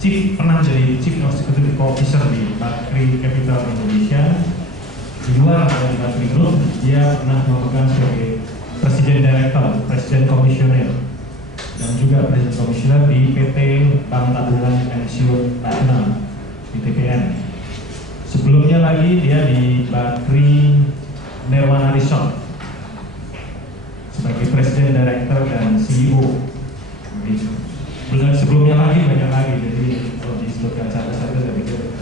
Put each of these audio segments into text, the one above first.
pernah jadi Chief Executive Officer di Bakri Capital Indonesia. Di luar dari Bakri Group, dia pernah memegang sebagai Presiden Director, Presiden Komisioner, dan juga Presiden Komisioner di PT Bank Tabungan Pensiun Nasional (BTPN). Sebelumnya lagi dia di Bakri Nirwana Resort sebagai Presiden Director dan CEO. Sebelumnya lagi banyak lagi, jadi kalau disebutkan satu-satu saya pikir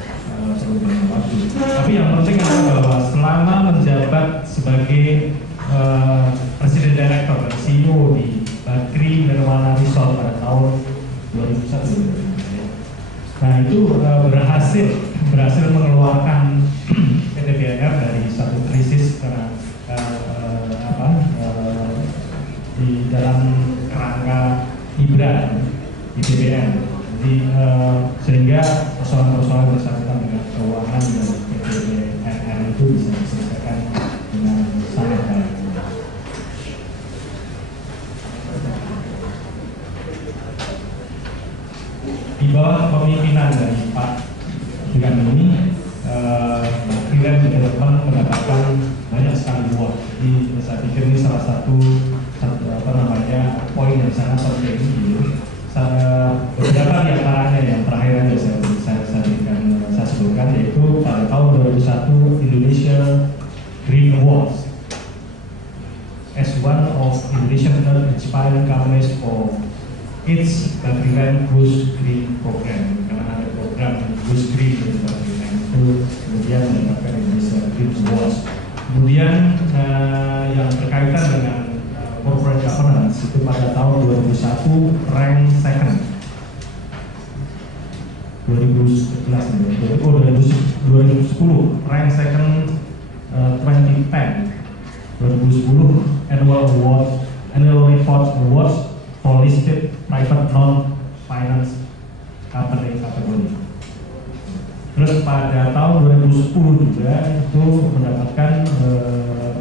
perlu banyak waktu. Tapi yang penting adalah bahwa selama menjabat sebagai Presiden Director dan CEO di Bakri Nirwana Resort pada tahun 2001, nah itu berhasil mengeluarkan PT BNR dari satu krisis karena di dalam kerangka hibra di BBM. Jadi sehingga persoalan-persoalan bersangkutan dengan keuangan dari PT BNR itu bisa diselesaikan dengan sangat baik. Di bawah kepemimpinan dari Pak Hiram ini, Bakri Development mendapatkan banyak sekali award. Jadi saya pikir ini salah satu poin yang sangat penting. Beberapa di antaranya yang terakhir yang saya sebutkan, yaitu pada tahun 2001 Indonesia Green Awards as one of Indonesian inspiring companies for its Bakri Goose Green Program, karena ada program Goose Green dari Bakri itu kemudian mendapatkan Indonesia Green Awards. Kemudian yang berkaitan dengan corporate governance itu pada tahun 2001 rank second, 2010 rank second 2010, 2010 annual report awards for listed private non-finance company kategori. Terus pada tahun 2010 juga itu mendapatkan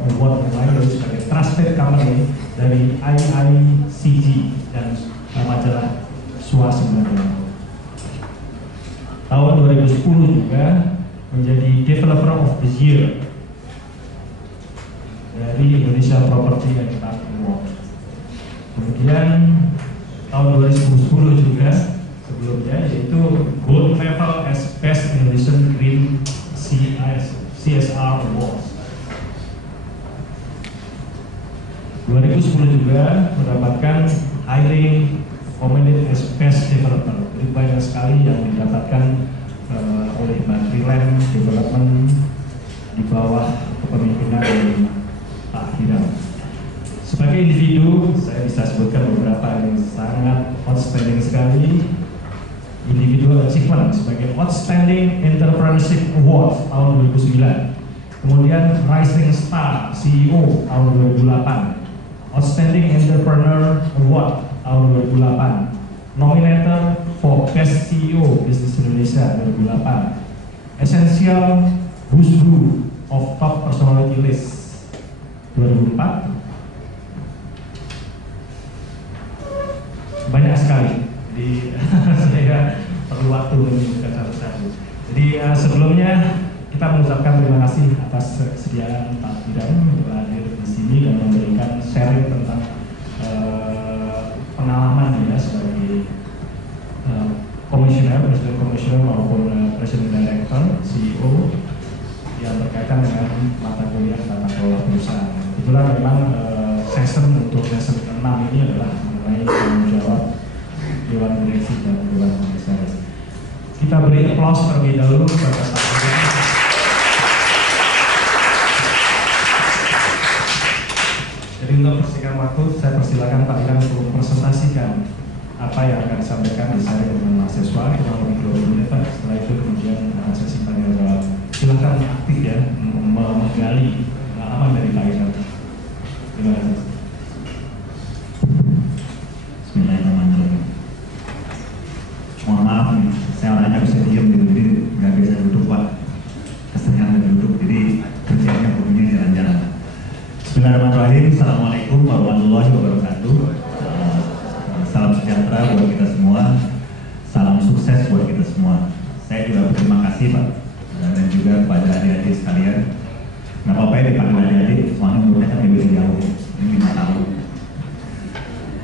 award yang lain dari sebagai trusted company dari IICG dan majalah Swasembada. Tahun 2010 juga menjadi Developer of the Year dari Indonesia Property Impact Award. Kemudian tahun 2010 juga sebelumnya yaitu Gold Level as Best Indonesian Green CSR Awards. 2010 juga mendapatkan highly commended as Best Developer. Jadi banyak sekali yang didapatkan oleh Bakri Development di bawah kepemimpinan dari Pak Hiram. Sebagai individu, saya bisa sebutkan beberapa yang sangat outstanding sekali. Individual achievement sebagai Outstanding Entrepreneurship Award tahun 2009. Kemudian Rising Star CEO tahun 2008. Outstanding Entrepreneur Award tahun 2008. Nominator for Best CEO Business Indonesia 2008. Essential Who's Who of Top Personality List 2004. Banyak sekali. Jadi saya perlu waktu menyebutkan satu-satu. Jadi sebelumnya kita mengucapkan terima kasih atas kesediaan Pak Hiram untuk hadir di sini dan memberikan sharing tentang pengalaman ya sebagai komisioner, presiden komisioner maupun presiden director, CEO yang berkaitan dengan mata kuliah tata kelola perusahaan. Kebetulan memang untuk session ke-6 ini adalah mengenai tanggung jawab Dewan Direksi dan Dewan Komisaris. Kita beri aplaus terlebih dahulu kepada Pak Hiram. Jadi untuk persingkat waktu, saya persilakan Pak Hiram untuk mempresentasikan apa yang akan disampaikan di saya dengan mahasiswa kurang lebih 20 menit. Setelah itu kemudian sesi tanya jawab. Silakan aktif ya, menggali pengalaman dari Pak Hiram. Terima kasih. Bismillahirrahmanirrahim. Mohon maaf nih, saya orangnya bisa diem gitu, jadi nggak bisa duduk Pak. Keseringan duduk, jadi kerjanya punya jalan-jalan. Bismillahirrahmanirrahim. Assalamualaikum warahmatullahi wabarakatuh. Salam sejahtera buat kita semua. Salam sukses sukses buat kita semua. Saya juga berterima kasih Pak dan juga kepada adik-adik sekalian. Nggak apa-apa ya dipanggil adik-adik, soalnya umurnya kan lebih jauh, ini 5 tahun.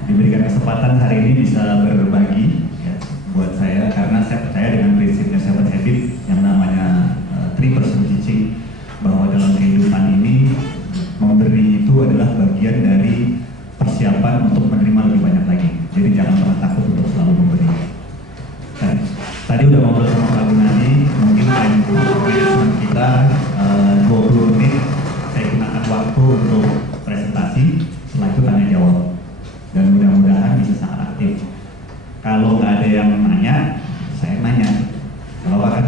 Diberikan kesempatan hari ini bisa berbagi ya, buat saya, karena saya percaya dengan prinsipnya Seven Habits yang namanya 3% teaching, bahwa dalam kehidupan ini memberi itu adalah bagian dari persiapan untuk menerima lebih banyak lagi. Jadi jangan pernah takut untuk selalu memberi. Dan tadi udah ngobrol sama Pak Gunadi, mungkin time kita 20 menit saya gunakan waktu untuk presentasi, setelah itu tanya jawab. Dan mudah-mudahan bisa sangat aktif. Kalau nggak ada yang nanya, saya nanya. Kalau kan,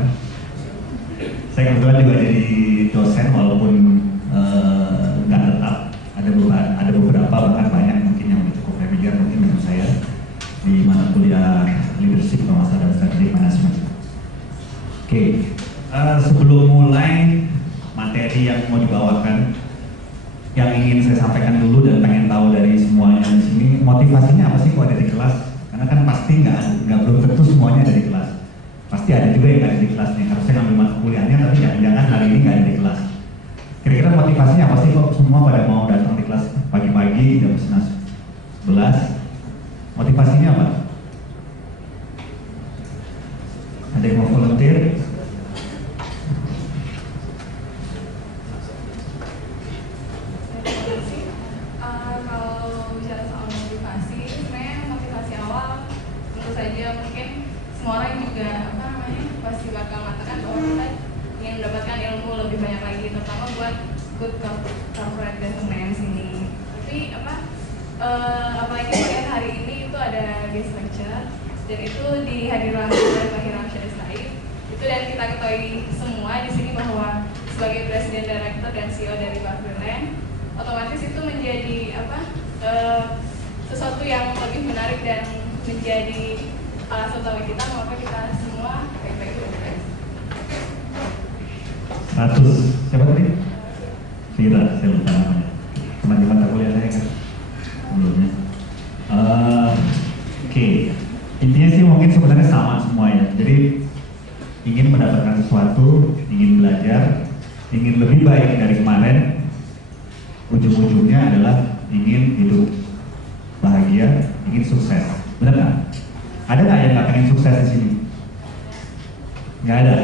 saya kebetulan juga jadi dosen walaupun nggak tetap. Ada beberapa bahkan banyak mungkin yang cukup familiar mungkin dengan saya di mata kuliah leadership bahasa dan strategic management. Oke, sebelum mulai materi yang mau dibawakan, yang ingin saya sampaikan dulu dan pengen tahu dari semuanya di sini, motivasinya apa sih kok ada di kelas? Karena kan pasti nggak belum tentu semuanya ada di kelas. Pasti ada juga yang nggak ada di kelasnya. Harusnya ngambil mata kuliahnya, tapi jangan-jangan hari ini nggak ada di kelas. Kira-kira motivasinya apa sih kok semua pada mau datang di kelas pagi-pagi jam 11? Motivasinya apa? Ada yang mau volunteer? Semua orang juga pasti bakal mengatakan bahwa kita ingin mendapatkan ilmu lebih banyak lagi, terutama buat good corporate governance ini. Tapi apalagi melihat hari ini itu ada guest lecture dan itu dihadiri langsung oleh Pak Hiram Syahid. Itu dan kita ketahui semua di sini bahwa sebagai presiden director dan CEO dari Brilliant, otomatis itu menjadi sesuatu yang lebih menarik dan menjadi alasan utama kita mengapa kita semua baik-baik saja. 100, siapa tadi? Vira, saya lupa namanya. Teman di mata kuliah saya kan sebelumnya. Oke. Intinya sih mungkin sebenarnya sama semua ya. Jadi ingin mendapatkan sesuatu, ingin belajar, ingin lebih baik dari kemarin. Ujung-ujungnya adalah ingin hidup bahagia, ingin sukses. Benar nggak? Ada nggak yang nggak pengen sukses di sini? Nggak ada.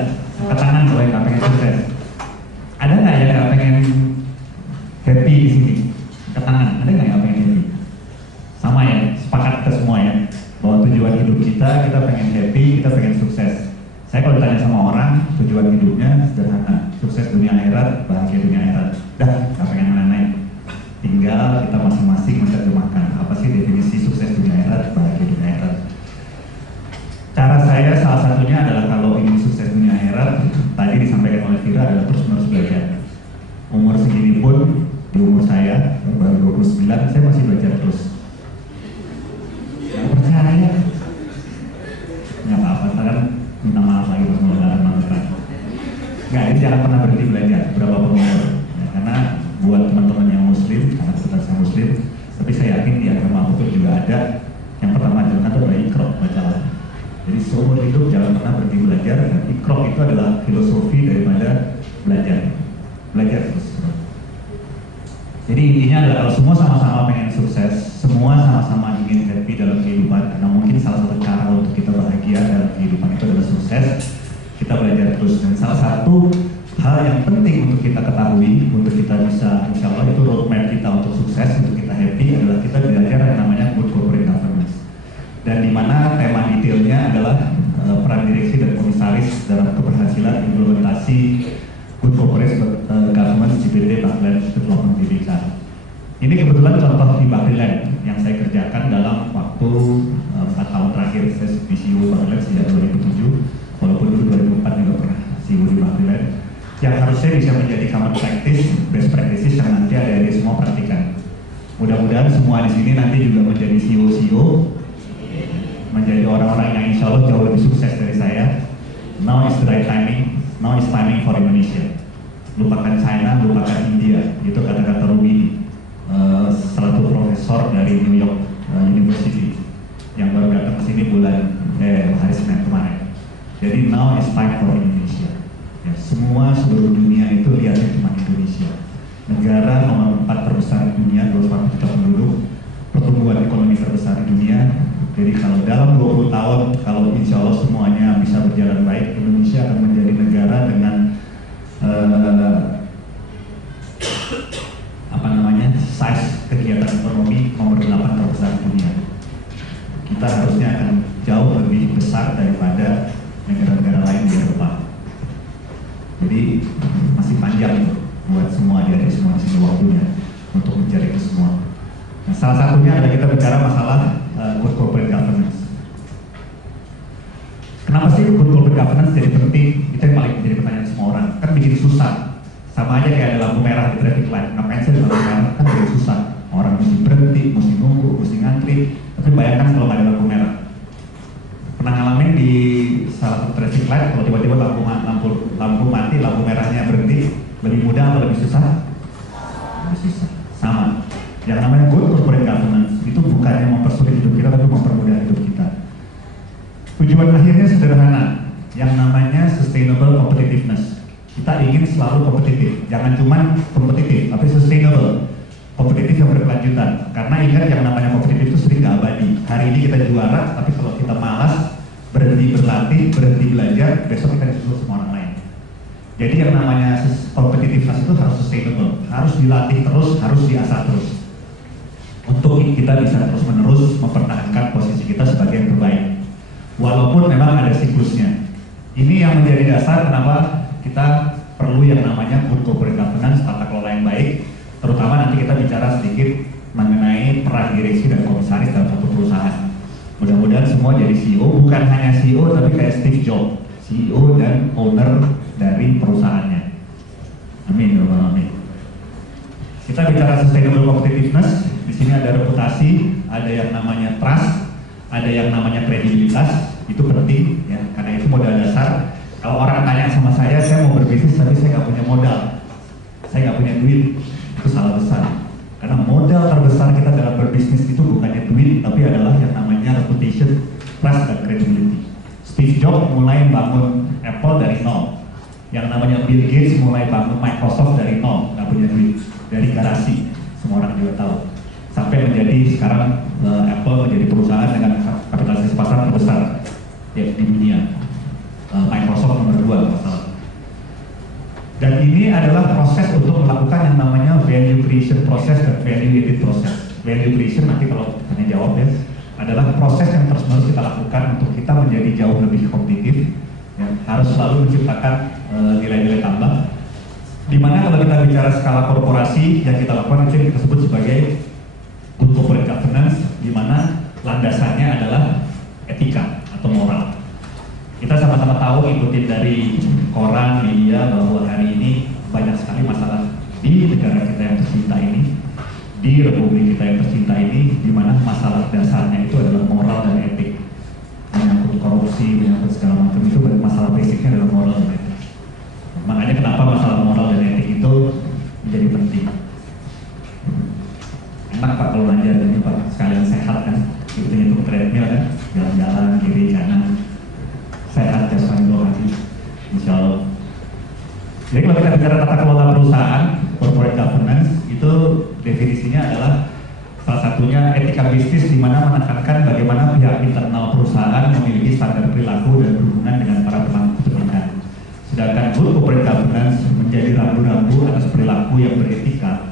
Angkat tangan kalau yang nggak pengen sukses. Ada nggak yang nggak pengen happy di sini? Angkat tangan. Ada nggak yang nggak pengen happy? Sama ya. Sepakat kita semua ya. Bahwa tujuan hidup kita pengen happy, kita pengen sukses. Saya kalau ditanya sama orang, tujuan hidupnya sederhana. Sukses dunia akhirat, bahagia dunia akhirat. Dah, nggak pengen aneh-aneh. Tinggal kita masing-masing menerjemahkan apa sih definisi sukses dunia akhirat, bahagia dunia akhirat. Cara saya salah satunya adalah kalau ingin sukses dunia akhirat, tadi disampaikan oleh Vira adalah terus-menerus belajar. Umur segini pun, di umur saya, baru 29, saya masih belajar terus. Yang percaya, nggak apa-apa, kan minta maaf lagi pas melanggaran manfaat. Nggak, ini jangan pernah berhenti belajar, berapapun umur. Ya, karena buat teman-teman yang muslim, karena sebenarnya saya muslim, tapi saya yakin di agama betul juga ada. Yang pertama adalah Iqra, bacalah. Jadi seumur hidup jangan pernah berhenti belajar, dan Iqra itu adalah filosofi daripada belajar terus. Jadi intinya adalah kalau semua sama-sama pengen sukses, semua sama-sama ingin happy dalam kehidupan, karena mungkin salah satu cara untuk kita bahagia dalam kehidupan itu adalah sukses, kita belajar terus. Dan salah satu hal yang penting untuk kita ketahui, untuk kita bisa, insya Allah itu roadmap kita untuk sukses, untuk kita happy adalah kita belajar yang namanya good corporate governance. Dan di mana tema detailnya adalah peran direksi dan komisaris dalam keberhasilan implementasi good corporate governance GBT Brilliant Development Tbk. Ini kebetulan contoh di Brilliant yang saya kerjakan dalam waktu 4 tahun terakhir. Saya di CEO Brilliant sejak 2007, walaupun dulu 2004 juga pernah CEO di Brilliant. Yang harusnya bisa menjadi common practice, best practices yang nanti ada di semua praktikan. Mudah-mudahan semua di sini nanti juga menjadi CEO, menjadi orang-orang yang insya Allah jauh lebih sukses dari saya. Now is the right timing. Now is timing for Indonesia. Lupakan China, lupakan India. Itu kata-kata Rubini, salah satu profesor dari New York University yang baru datang ke sini hari Senin kemarin. Jadi now is time for Indonesia. Ya, semua seluruh dunia itu lihatnya cuma Indonesia. Negara nomor 4 terbesar di dunia, 200 juta penduduk, pertumbuhan ekonomi terbesar di dunia. Jadi kalau dalam 20 tahun, kalau insya Allah semuanya bisa berjalan baik, Indonesia akan menjadi negara dengan size kegiatan ekonomi nomor 8 terbesar di dunia. Kita harusnya akan jauh lebih besar daripada negara-negara lain di Eropa. Jadi masih panjang itu buat semua adik-adik semua di sini waktunya untuk mencari itu semua. Nah, salah satunya adalah kita bicara masalah good corporate governance. Kenapa sih good corporate governance jadi penting? Itu yang paling menjadi pertanyaan semua orang. Kan bikin susah. Sama aja kayak ada lampu merah di traffic light. Ngapain sih lampu merah? Kan jadi susah. Orang mesti berhenti, mesti nunggu, mesti ngantri. Tapi bayangkan kalau nggak ada lampu merah. Pernah ngalamin di salah satu traffic light kalau tiba-tiba lampu mati, lampu merahnya berhenti, lebih mudah atau lebih susah? Lebih susah. Sama. Yang namanya good corporate governance itu bukannya mempersulit hidup kita, tapi mempermudah hidup kita. Tujuan akhirnya sederhana, yang namanya sustainable competitiveness. Kita ingin selalu kompetitif, jangan cuma kompetitif, tapi sustainable. Kompetitif yang berkelanjutan. Karena ingat yang namanya kompetitif itu sering nggak abadi. Hari ini kita juara, tapi kalau kita malas, berhenti berlatih, berhenti belajar, besok kita disusul semua orang lain. Jadi yang namanya competitiveness itu harus sustainable, harus dilatih terus, harus diasah terus. Untuk kita bisa terus-menerus mempertahankan posisi kita sebagai yang terbaik. Walaupun memang ada siklusnya. Ini yang menjadi dasar kenapa kita perlu yang namanya good corporate governance, tata kelola yang baik. Terutama nanti kita bicara sedikit mengenai peran direksi dan komisaris dalam satu perusahaan. Mudah-mudahan semua jadi CEO, bukan hanya CEO tapi kayak Steve Jobs, CEO dan owner dari perusahaannya. Amin, ya Rabbal Alamin. Kita bicara sustainable competitiveness, di sini ada reputasi, ada yang namanya trust, ada yang namanya kredibilitas, itu penting ya, karena itu modal dasar. Kalau orang tanya sama saya mau berbisnis tapi saya nggak punya modal, saya nggak punya duit, itu salah besar. Karena modal terbesar kita dalam berbisnis itu bukannya duit, tapi adalah yang namanya reputation, trust, dan credibility. Steve Jobs mulai bangun Apple dari nol. Yang namanya Bill Gates mulai bangun Microsoft dari nol, nggak punya duit, dari garasi, semua orang juga tahu. Sampai menjadi sekarang Apple menjadi perusahaan dengan kapitalisasi pasar terbesar ya, di dunia. Microsoft nomor 2 masalah. Dan ini adalah proses untuk melakukan yang namanya value creation proses dan value edit proses. Value creation nanti kalau tanya jawab ya, adalah proses yang terus-menerus kita lakukan untuk kita menjadi jauh lebih kompetitif. Ya, harus selalu menciptakan nilai-nilai tambah. Dimana kalau kita bicara skala korporasi yang kita lakukan itu yang kita sebut sebagai good corporate governance, di mana landasannya adalah etika atau moral. Kita sama-sama tahu ikutin dari koran, media bahwa hari ini banyak sekali masalah di negara kita yang tercinta ini, di republik kita yang tercinta ini, di mana masalah dasarnya itu adalah moral dan etik. Menyangkut korupsi, menyangkut segala macam itu masalah basicnya adalah moral dan etik. Makanya kenapa masalah moral dan etik itu menjadi penting. Enak Pak kalau belajar ini Pak, sekalian sehat kan, itu untuk treadmill kan, jalan-jalan kiri kanan. Sehat jasmani rohani, insya Allah. Jadi kalau kita bicara tata kelola perusahaan, corporate governance itu definisinya adalah salah satunya etika bisnis, di mana menekankan bagaimana pihak internal perusahaan memiliki standar perilaku dan berhubungan dengan para pemangku kepentingan. Sedangkan good corporate governance menjadi rambu-rambu atas perilaku yang beretika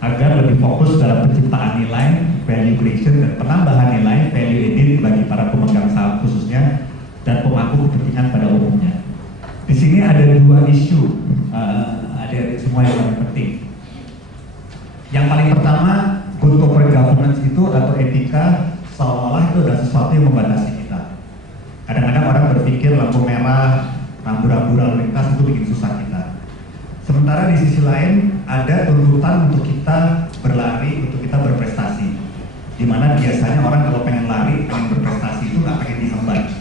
agar lebih fokus dalam penciptaan nilai, value creation, dan penambahan nilai, value edit bagi para pemegang saham khususnya dan pemangku kepentingan pada umumnya. Di sini ada dua isu, ada semua yang paling penting. Yang paling pertama, good corporate governance itu atau etika seolah-olah itu adalah sesuatu yang membatasi kita. Kadang-kadang orang berpikir lampu merah, rambu-rambu lalu lintas itu bikin susah kita. Sementara di sisi lain ada tuntutan untuk kita berlari, untuk kita berprestasi. Dimana biasanya orang kalau pengen lari, pengen berprestasi itu nggak pengen dihambat.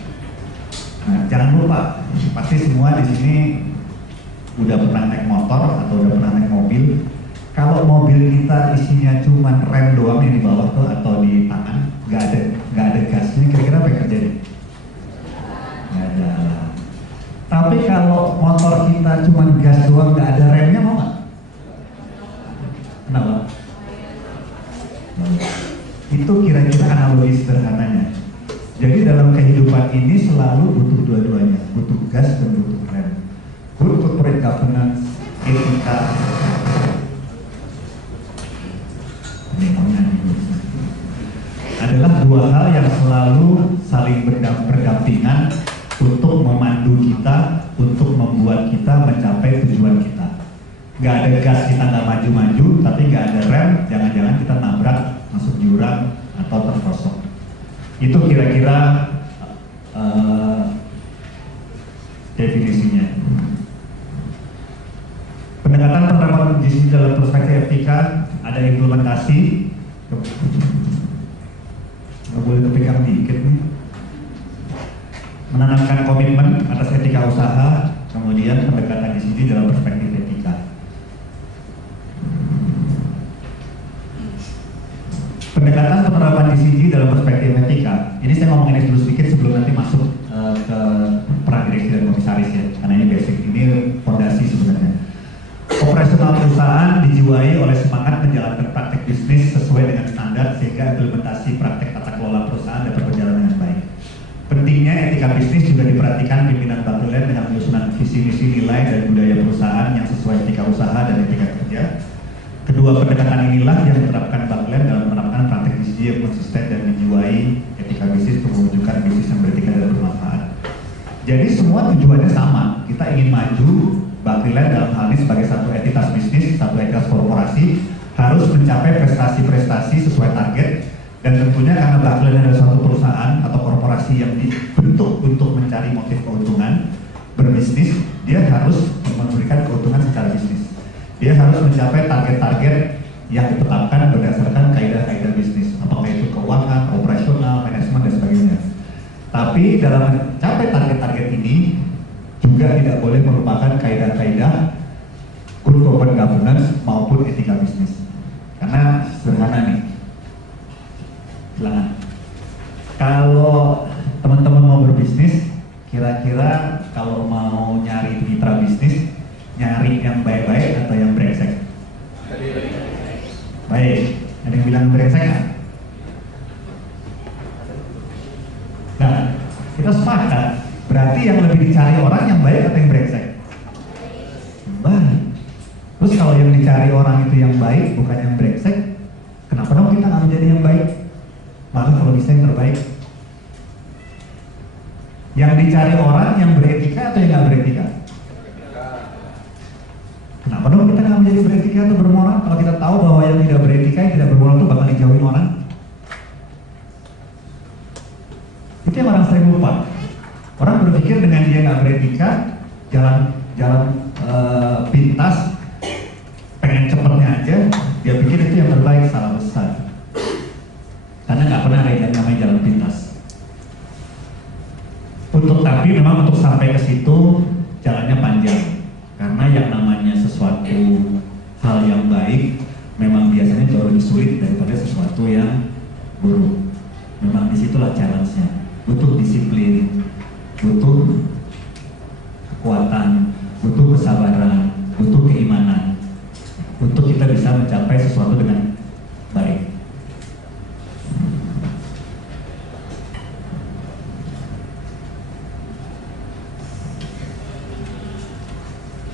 Nah, jangan lupa, pasti semua di sini udah pernah naik motor atau udah pernah naik mobil. Kalau mobil kita isinya cuma rem doang yang di bawah tuh atau di tangan, nggak ada gasnya, kira-kira apa yang terjadi? Nggak ada. untuk membuat kita mencapai tujuan kita. Nggak ada gas kita nggak maju-maju, tapi nggak ada rem, jangan-jangan kita nabrak, masuk jurang atau terperosok. Itu kira-kira definisinya. Pendekatan penerapan GCG dalam perspektif etika, ada implementasi. Nggak boleh kepegang dikit nih. Menanamkan komitmen atas etika usaha, kemudian pendekatan GCG dalam perspektif etika. Pendekatan penerapan GCG dalam perspektif etika. Ini saya ngomongin ini dulu sedikit sebelum nanti masuk ke peran direksi dan komisaris ya, karena ini basic, ini fondasi sebenarnya. Operasional perusahaan dijiwai oleh semangat menjalankan praktek bisnis sesuai dengan standar sehingga implementasi praktek tata kelola perusahaan dapat berjalan dengan baik. Pentingnya etika bisnis juga diperhatikan pimpinan Bapelan dengan penyusunan visi misi nilai dan budaya perusahaan yang sesuai etika usaha dan etika kerja. Kedua pendekatan inilah yang diterapkan Bapelan dalam menerapkan praktek GCG yang konsisten dan dijiwai etika bisnis untuk mewujudkan bisnis yang beretika dan bermanfaat. Jadi semua tujuannya sama, kita ingin maju. Bapelan dalam hal ini sebagai satu entitas bisnis, satu entitas korporasi harus mencapai prestasi-prestasi sesuai target, dan tentunya karena Bapelan adalah suatu perusahaan atau korporasi yang dibentuk untuk mencari motif keuntungan berbisnis, dia harus memberikan keuntungan secara bisnis. Dia harus mencapai target-target yang ditetapkan berdasarkan kaidah-kaidah bisnis, apakah itu keuangan, operasional, manajemen, dan sebagainya. Tapi dalam mencapai target-target ini juga tidak boleh melupakan kaidah-kaidah good corporate governance maupun etika bisnis. Karena sederhana nih, silakan. Kalau teman-teman mau berbisnis, kira-kira kalau mau nyari mitra bisnis, nyari yang baik-baik atau yang brengsek? Baik, ada yang bilang brengsek kan? Nah, kita sepakat. Berarti yang lebih dicari orang yang baik atau yang brengsek? Baik. Terus kalau yang dicari orang itu yang baik bukan yang brengsek, kenapa dong kita nggak menjadi yang baik? Malah kalau bisa yang terbaik. Yang dicari orang yang beretika atau yang nggak beretika? Kenapa dong kita nggak menjadi beretika atau bermoral? Kalau kita tahu bahwa yang tidak beretika, yang tidak bermoral itu bakal dijauhin orang. Itu yang orang sering lupa. Orang berpikir dengan dia nggak beretika, jalan pintas, pengen cepetnya aja, dia pikir itu yang terbaik, salah besar. Karena nggak pernah ada yang namanya jalan pintas. Tapi memang untuk sampai ke situ jalannya panjang. Karena yang namanya sesuatu hal yang baik memang biasanya jauh lebih sulit daripada sesuatu yang buruk. Memang disitulah challenge-nya. Butuh disiplin, butuh kekuatan, butuh kesabaran, butuh keimanan untuk kita bisa mencapai sesuatu dengan baik.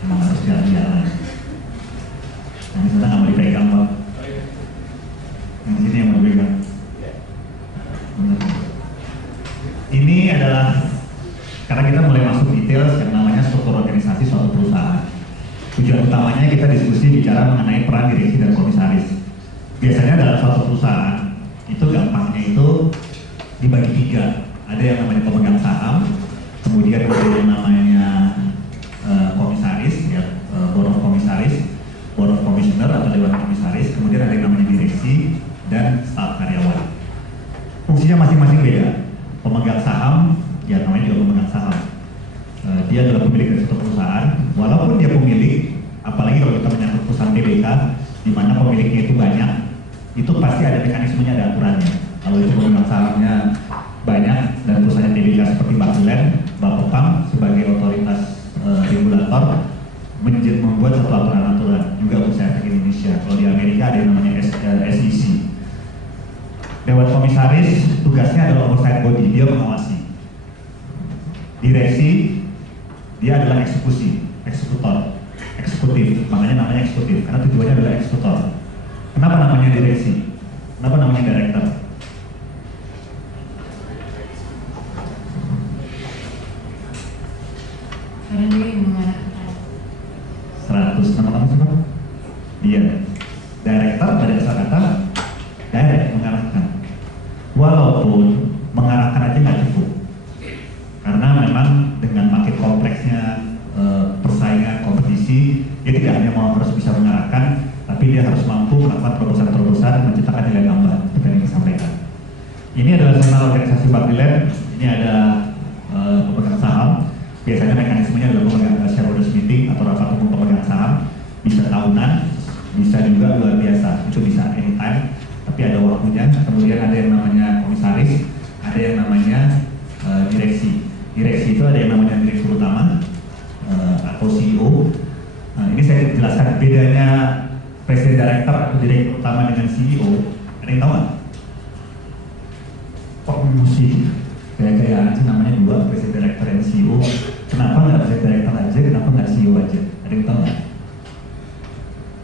Memang harus jalan-jalan. Yang di sana nggak mau dipegang, Pak. Yang di sini yang mau dipegang. Ini adalah karena kita mulai masuk detail yang namanya struktur organisasi suatu perusahaan. Tujuan utamanya kita diskusi bicara mengenai peran direksi dan komisaris. Biasanya dalam suatu perusahaan itu gampangnya itu dibagi tiga. Ada yang namanya pemegang saham, kemudian ada yang namanya komisaris, ya, board of komisaris, board of commissioner atau dewan komisaris, kemudian ada yang namanya direksi dan staf karyawan. Fungsinya masing-masing beda. Pemegang saham, ya namanya juga pemegang saham. Dia adalah pemilik dari suatu perusahaan, walaupun dia pemilik, apalagi kalau kita menyangkut perusahaan TBK, di mana pemiliknya itu banyak, itu pasti ada mekanismenya, ada aturannya. Kalau itu pemegang sahamnya banyak dan perusahaan TBK seperti Bapelan, Bapepam sebagai otoritas regulator membuat satu aturan-aturan juga Bursa Efek Indonesia. Kalau di Amerika ada yang namanya SEC. Dewan komisaris tugasnya adalah oversight body, dia mengawasi. Direksi, dia adalah eksekutif, makanya namanya eksekutif, karena tujuannya adalah eksekutor. Kenapa namanya direksi? Kenapa namanya director? Karena dia Dia director dari asal kata direct, mengarahkan. Walaupun mengarahkan aja nggak cukup, karena memang dengan makin kompleksnya persaingan kompetisi, dia tidak hanya harus bisa mengarahkan, tapi dia harus mampu melakukan terobosan-terobosan menciptakan nilai tambah seperti yang disampaikan. Ini adalah seminar organisasi Bakti Lab. Ini ada pemegang saham. Biasanya mekanismenya adalah pemegang shareholders meeting atau rapat umum pemegang saham, bisa tahunan, bisa juga luar biasa, itu bisa anytime, tapi ada waktunya. Kemudian ada yang namanya komisaris, ada yang namanya direksi. Direksi itu ada yang namanya direktur utama atau CEO. Nah, ini saya jelaskan bedanya presiden director atau direktur utama dengan CEO. Ada yang tahu nggak? Kok mesti kayak sih namanya dua, presiden director dan CEO? Kenapa nggak presiden director aja? Kenapa nggak CEO aja? Ada yang tahu nggak?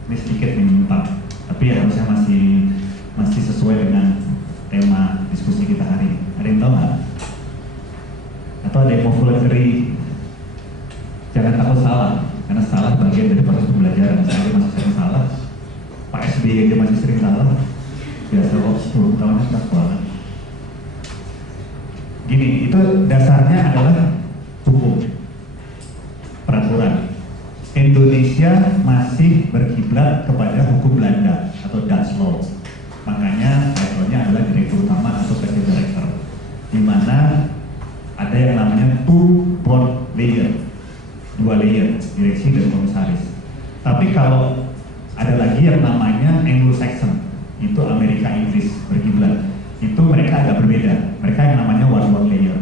Ini sedikit menyimpang, tapi harusnya masih sesuai dengan tema diskusi kita hari ini. Ada yang tahu nggak? Atau ada yang mau voluntary? Jangan takut salah, karena salah bagian dari proses pembelajaran. Saya masih sering salah, Pak SBY aja masih sering salah. Biasa kok 10 tahun keras banget. Gini, itu dasarnya adalah hukum, peraturan. Indonesia masih berkiblat kepada hukum Belanda atau Dutch law. Makanya title-nya adalah direktur utama atau presiden director, di mana ada yang namanya two board layer, dua layer, direksi dan komisaris. Tapi kalau ada lagi yang namanya Anglo-Saxon, itu Amerika Inggris berkiblat, itu mereka agak berbeda. Mereka yang namanya one board layer.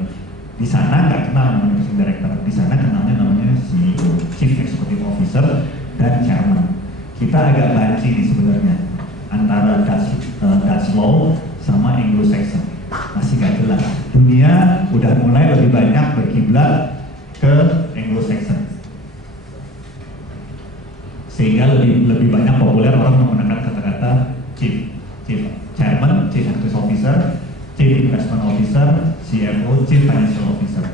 Di sana nggak kenal namanya presiden director, di sana kenalnya namanya CEO, Chief Executive Officer dan Chairman. Kita agak banci nih sebenarnya antara Dutch law sama Anglo-Saxon, masih nggak jelas. Dunia udah mulai lebih banyak berkiblat ke Anglo-Saxon, sehingga lebih banyak populer orang menggunakan kata-kata Chief Chairman, Chief Executive Officer, Chief Investment Officer, CFO, Chief Financial Officer.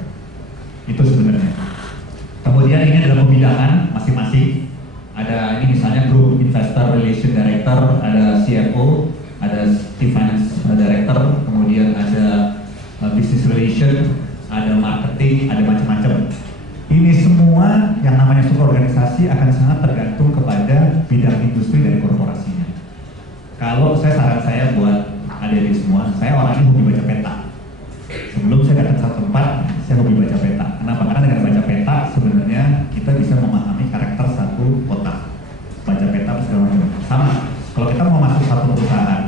Itu sebenarnya. Kemudian ini adalah pembidangan masing-masing. Ada ini misalnya Group Investor Relation Director, ada CFO, ada Chief Finance Director, kemudian ada Business Relation, ada Marketing, ada macam-macam. Ini semua yang namanya struktur organisasi akan sangat tergantung kepada bidang industri dari korporasinya. Kalau saran saya buat adik-adik semua, saya orangnya hobi baca peta. Sebelum saya datang satu tempat, saya hobi baca peta. Kenapa? Karena dengan baca peta sebenarnya kita bisa memahami karakter satu kota. Baca peta segala macam. Sama, kalau kita mau masuk satu perusahaan,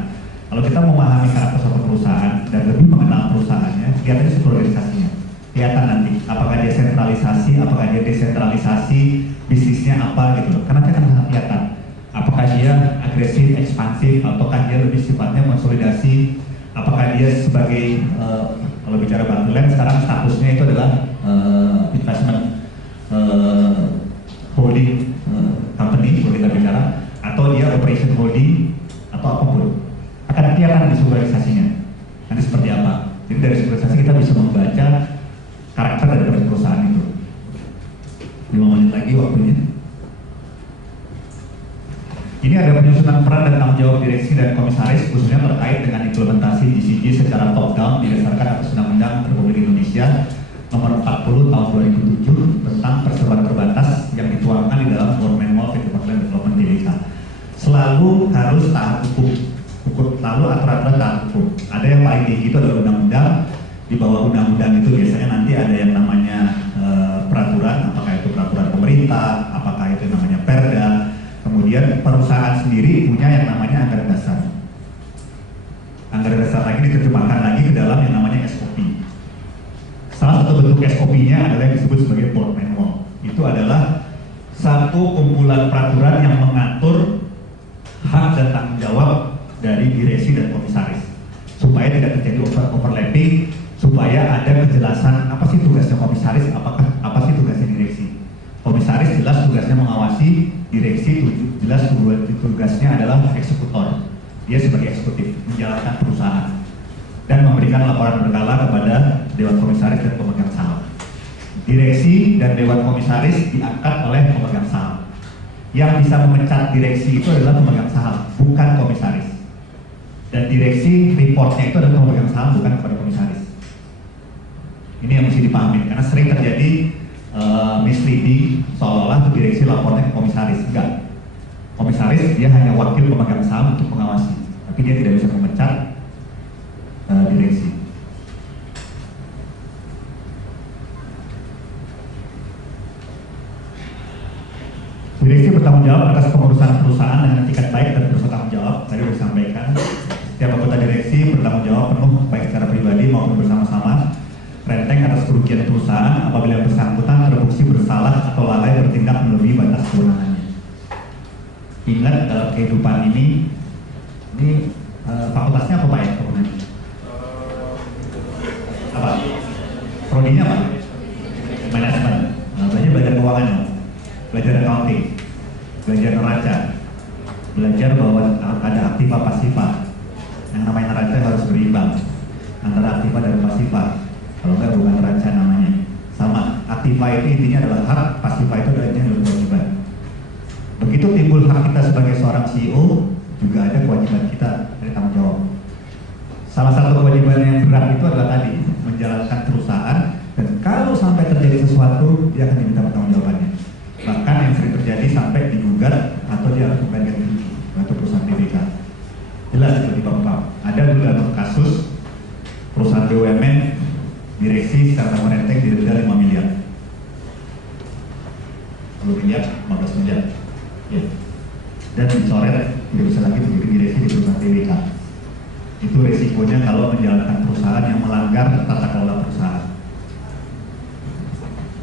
kalau kita mau memahami karakter satu perusahaan dan lebih mengenal perusahaannya, lihat aja struktur organisasinya. Kelihatan nanti, apakah dia sentralisasi, apakah dia desentralisasi, bisnisnya apa gitu. Karena kita akan sangat kelihatan. Apakah dia agresif, ekspansif, ataukah dia lebih sifatnya konsolidasi, apakah dia sebagai kalau bicara Bakti Lab sekarang statusnya itu adalah investment holding company, kalau kita bicara, atau dia operation holding atau apapun, akan kelihatan di organisasinya nanti seperti apa. Jadi dari organisasi kita bisa membaca karakter dari perusahaan itu. 5 menit lagi waktunya. Ini ada penyusunan peran dan tanggung jawab direksi dan komisaris khususnya terkait dengan implementasi GCG secara top down berdasarkan atas Undang-Undang Republik Indonesia Nomor 40 Tahun 2007 tentang perseroan terbatas yang dituangkan di dalam Board Manual Department Development DBK. Selalu harus taat hukum, lalu aturan-aturan taat hukum. Ada yang paling tinggi itu adalah undang-undang. Di bawah undang-undang itu biasanya nanti ada yang namanya peraturan, apakah itu peraturan pemerintah, apakah itu namanya perda. Kemudian perusahaan sendiri punya yang namanya anggaran dasar. Anggaran dasar lagi diterjemahkan lagi ke dalam yang namanya SOP. Salah satu bentuk SOP-nya adalah yang disebut sebagai Board Manual. Itu adalah satu kumpulan peraturan yang mengatur hak dan tanggung jawab dari direksi dan komisaris, supaya tidak terjadi overlapping, supaya ada kejelasan apa sih tugasnya komisaris, apa sih tugasnya direksi. Komisaris jelas tugasnya mengawasi, direksi jelas tugasnya adalah eksekutor. Dia sebagai eksekutif menjalankan perusahaan dan memberikan laporan berkala kepada Dewan Komisaris dan pemegang saham. Direksi dan Dewan Komisaris diangkat oleh pemegang saham. Yang bisa memecat direksi itu adalah pemegang saham, bukan komisaris. Dan direksi reportnya itu adalah pemegang saham, bukan kepada komisaris. Ini yang mesti dipahami, karena sering terjadi misleading seolah-olah direksi lapornya ke komisaris. Enggak. Komisaris dia hanya wakil pemegang saham untuk mengawasi, tapi dia tidak bisa memecat direksi. Direksi bertanggung jawab atas pengurusan perusahaan dengan etikat baik dan bertanggung jawab. Tadi sudah disampaikan, setiap anggota direksi bertanggung jawab penuh baik secara pribadi maupun bersama-sama renteng atas kerugian perusahaan apabila yang bersangkutan terbukti bersalah atau lalai bertindak melebihi batas kewenangannya. Ingat dalam kehidupan ini fakultasnya apa Pak ya? Apa? Prodinya apa? Manajemen. Belajar keuangan, belajar accounting, belajar neraca, belajar bahwa ada aktiva pasifa. Yang namanya neraca harus berimbang antara aktiva dan pasifa. Kalau enggak bukan neraca namanya. Sama, aktiva itu intinya adalah hak, pasifa itu adalah kewajiban. Begitu timbul hak kita sebagai seorang CEO, juga ada kewajiban kita dari tanggung jawab. Salah satu kewajiban yang berat itu adalah tadi menjalankan perusahaan, dan kalau sampai terjadi sesuatu dia akan diminta pertanggungjawabannya. Bahkan yang sering terjadi sampai digugat atau dia harus membayar ganti atau perusahaan TBK. Jelas itu di Bapak. Ada dulu dalam kasus perusahaan BUMN direksi secara renteng didenda 5 miliar. 10 miliar, 15 miliar. Ya. Dan dicoret tidak bisa lagi menjadi direksi di perusahaan TBK. Itu resikonya kalau menjalankan perusahaan yang melanggar tata kelola perusahaan.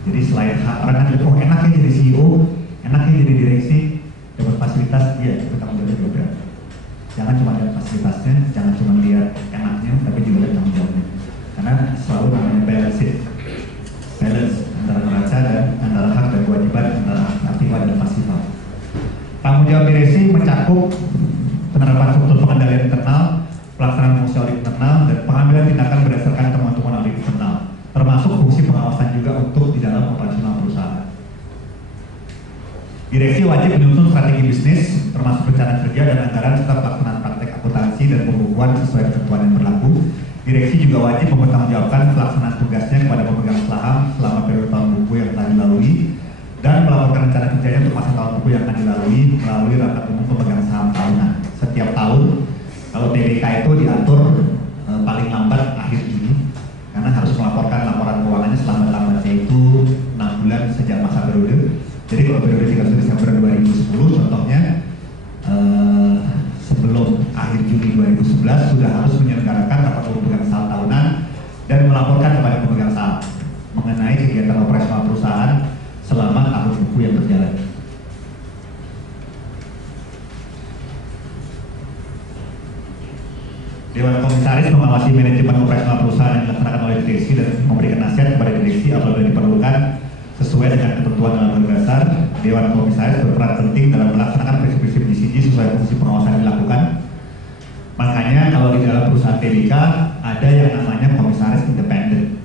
Jadi selain orang kan lihat, oh enaknya jadi CEO, enaknya jadi direksi, dapat fasilitas, dia bertanggung jawab juga. Jangan cuma lihat fasilitasnya, jangan cuma lihat enaknya, tapi juga lihat tanggung jawabnya. Karena selalu namanya balance antara neraca dan antara hak dan kewajiban, antara aktiva dan pasifa. Tanggung jawab direksi mencakup penerapan struktur pengendalian internal, pelaksanaan fungsi audit internal, dan pengambilan tindakan berdasarkan temuan-temuan audit internal, termasuk fungsi pengawasan juga untuk di dalam operasional perusahaan. Direksi wajib menyusun strategi bisnis, termasuk rencana kerja dan anggaran serta pelaksanaan praktek akuntansi dan pembukuan sesuai ketentuan yang berlaku. Direksi juga wajib mempertanggungjawabkan pelaksanaan tugasnya kepada pemegang saham selama periode tahun buku yang telah dilalui dan melaporkan rencana kerjanya untuk masa tahun buku yang akan dilalui melalui rapat umum pemegang saham tahunan. Setiap tahun, kalau TBK itu diatur paling lambat akhir Juni, karena harus melaporkan laporan keuangannya selambat-lambatnya itu 6 bulan sejak masa periode. Jadi kalau periode 31 Desember 2010 contohnya sebelum akhir Juni 2011 sudah harus menyelenggarakan rapat umum pemegang saham tahunan dan melaporkan kepada pemegang saham mengenai kegiatan operasional perusahaan selama tahun buku yang berjalan. Dewan Komisaris mengawasi manajemen operasional perusahaan yang dilaksanakan oleh direksi dan memberikan nasihat kepada direksi apabila diperlukan sesuai dengan ketentuan dalam dasar. Dewan Komisaris berperan penting dalam melaksanakan prinsip-prinsip DCG sesuai fungsi pengawasan yang dilakukan. Makanya kalau di dalam perusahaan TBK ada yang namanya komisaris independen,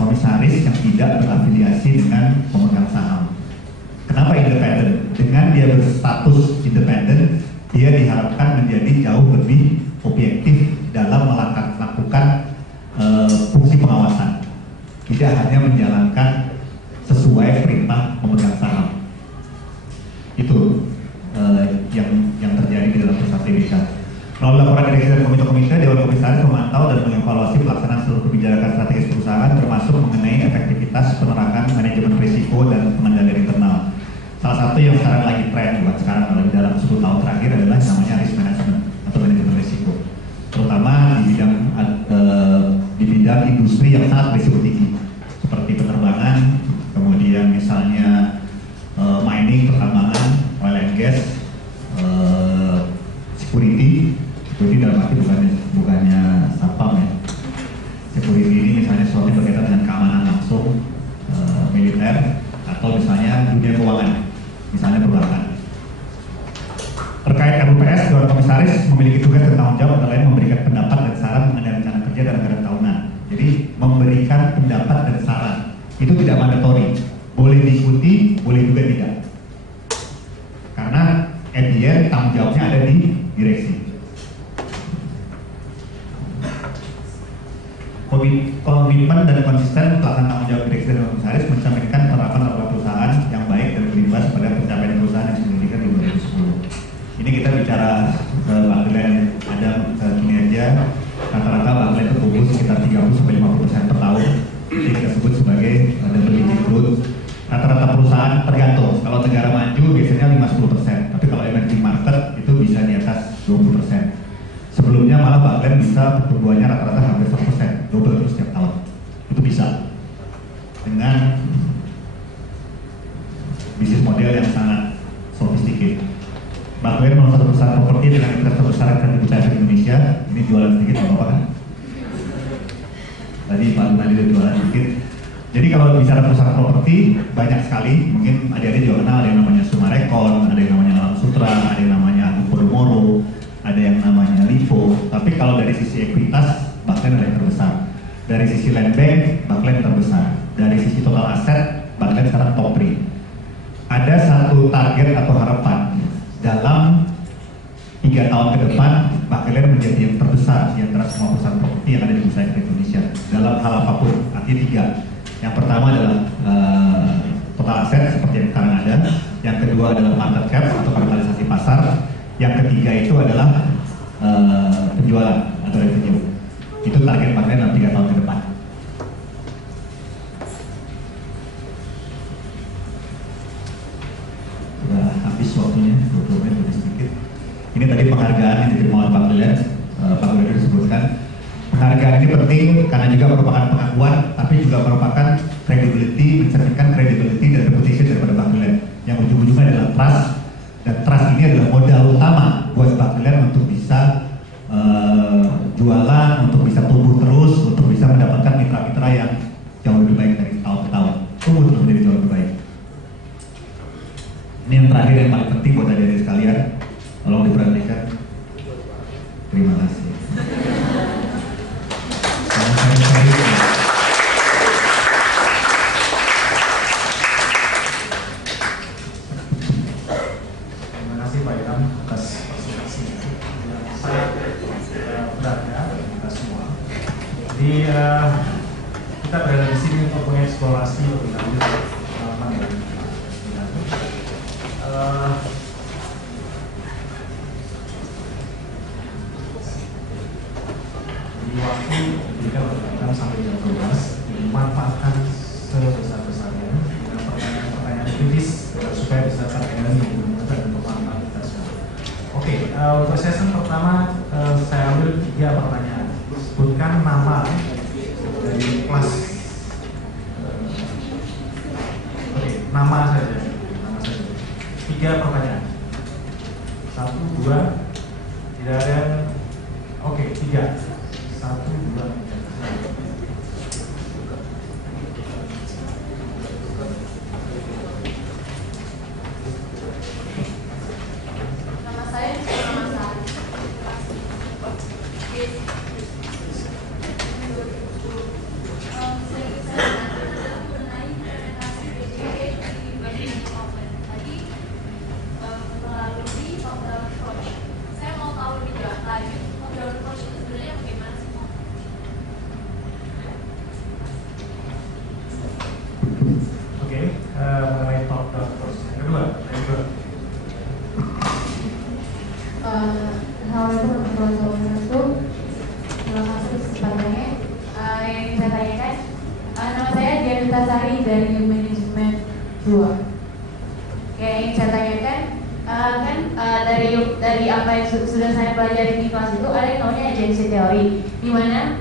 komisaris yang tidak berafiliasi dengan pemegang saham. Kenapa independen? Dengan dia berstatus independen, dia diharapkan menjadi jauh lebih objektif dalam melakukan fungsi pengawasan, tidak hanya menjalankan sesuai perintah pemegang saham. Itu yang terjadi di dalam perusahaan TBK. Melalui laporan direksi dan komite-komite, Dewan Komisaris memantau dan mengevaluasi pelaksanaan seluruh kebijakan strategis perusahaan, termasuk mengenai efektivitas penerapan manajemen risiko dan pengendalian internal. Salah satu yang sekarang lagi tren buat sekarang kalau di dalam 10 tahun terakhir adalah namanya risk management atau manajemen risiko, terutama di bidang industri yang sangat berisiko tinggi seperti penerbangan, kemudian misalnya mining, pertambangan, oil and gas, security dalam arti bukannya sapam ya. Security ini misalnya sesuatu yang berkaitan dengan keamanan langsung militer atau misalnya dunia keuangan, misalnya perbankan. Terkait RUPS, Dewan Komisaris memiliki tugas dan tanggung jawab antara lain memberikan pendapat dan saran mengenai rencana kerja dan anggaran tahunan. Jadi memberikan pendapat dan saran itu tidak mandatori, boleh diikuti, boleh juga tidak. kemudian tanggung jawabnya ada di direksi. Komitmen dan konsisten pelaksanaan tanggung jawab direksi dan komisaris mencerminkan penerapan norma perusahaan yang baik dan berimbas pada pencapaian perusahaan yang signifikan di 2010. Ini kita bicara Baklen ada kinerja rata-rata Baklen itu tumbuh sekitar 30-50% per tahun. Ini kita sebut sebagai double digit growth. Rata-rata perusahaan tergantung. Kalau negara maju biasanya 5-10%, tapi kalau emerging market itu bisa di atas 20%. Sebelumnya malah Baklen bisa pertumbuhannya rata-rata hampir 100%, double terus setiap tahun. Itu bisa dengan bisnis model yang sangat sophisticated. Baklen memang satu perusahaan properti dengan investor terbesar kredibilitas di Indonesia. Ini jualan sedikit apa kan? Tadi Pak Luna juga jualan sedikit. Jadi kalau bicara perusahaan properti banyak sekali. Mungkin adik-adik juga kenal ada yang namanya Sumarekon, ada yang namanya Alam Sutra, ada yang namanya Podomoro, ada yang namanya Lipo. Tapi kalau dari sisi ekuitas, Baklen adalah yang terbesar. Dari sisi land bank, Baklen terbesar. Dari sisi total aset, Baklen sekarang top 3. Ada satu target atau harapan dalam 3 tahun ke depan, Baklen menjadi yang terbesar di antara semua perusahaan properti yang ada di bursa efek Indonesia dalam hal apapun. Artinya 3. Yang pertama adalah total aset seperti yang sekarang ada. Yang kedua adalah market cap atau kapitalisasi pasar. Yang ketiga itu adalah penjualan atau revenue. Itu target Baklen dalam 3 tahun ke depan. Sudah habis waktunya, 20 menit lebih sedikit. Ini tadi penghargaan yang diterima oleh Pak Glenn. Pak Glenn disebutkan penghargaan ini penting karena juga merupakan pengakuan, tapi juga merupakan credibility, mencerminkan credibility dan reputation daripada Pak Glenn. Yang ujung-ujungnya adalah trust. Dan trust ini adalah modal utama buat Baklen untuk bisa jualan, untuk bisa tumbuh terus, untuk bisa mendapatkan mitra-mitra yang jauh lebih baik dari tahun ke tahun. Tumbuh terus menjadi jauh lebih baik. Ini yang terakhir yang paling penting buat adik-adik sekalian. Tolong diperhatikan. Terima kasih. Jadi kita berada di sini untuk mengeksplorasi lebih lanjut pengalaman yang di waktu jika berkaitan sampai jam 12 dimanfaatkan sebesar-besarnya dengan pertanyaan-pertanyaan kritis supaya bisa terkendali dan bermanfaat kita semua. Oke, untuk sesi pertama saya ambil 3 pertanyaan. Sebutkan nama dari kelas. Oke, nama saja. 3 pertanyaan. 1, 2, tidak ada. Oke, 3. 1, 2, 3. Dari manajemen 2. Oke, yang saya tanyakan dari apa yang sudah saya pelajari di kelas itu ada yang namanya agency theory, di mana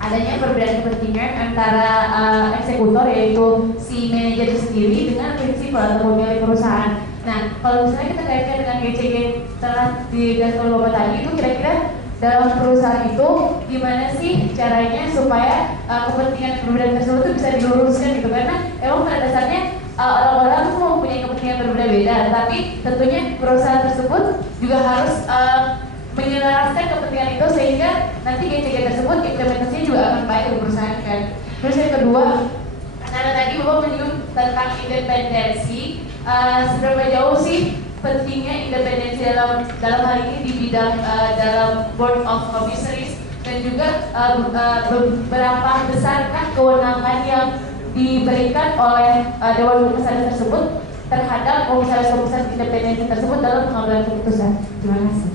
adanya perbedaan kepentingan antara eksekutor yaitu si manajer sendiri dengan prinsipal atau pemilik perusahaan. Nah, kalau misalnya kita kaitkan dengan GCG setelah dijelaskan oleh Bapak tadi, itu kira-kira dalam perusahaan itu gimana sih caranya supaya kepentingan perbedaan tersebut itu bisa diluruskan gitu, karena emang pada dasarnya orang-orang tuh mempunyai kepentingan berbeda-beda, tapi tentunya perusahaan tersebut juga harus menyelaraskan kepentingan itu sehingga nanti GCG tersebut implementasinya juga akan baik di perusahaan kan. Terus yang kedua, karena tadi Bapak menyinggung tentang independensi, seberapa jauh sih pentingnya independensi dalam hal ini di bidang dalam board of commissaries, dan juga beberapa besarkah kewenangan yang diberikan oleh Dewan Komisaris tersebut terhadap komisaris-komisaris independensi tersebut dalam pengambilan keputusan. Terima kasih.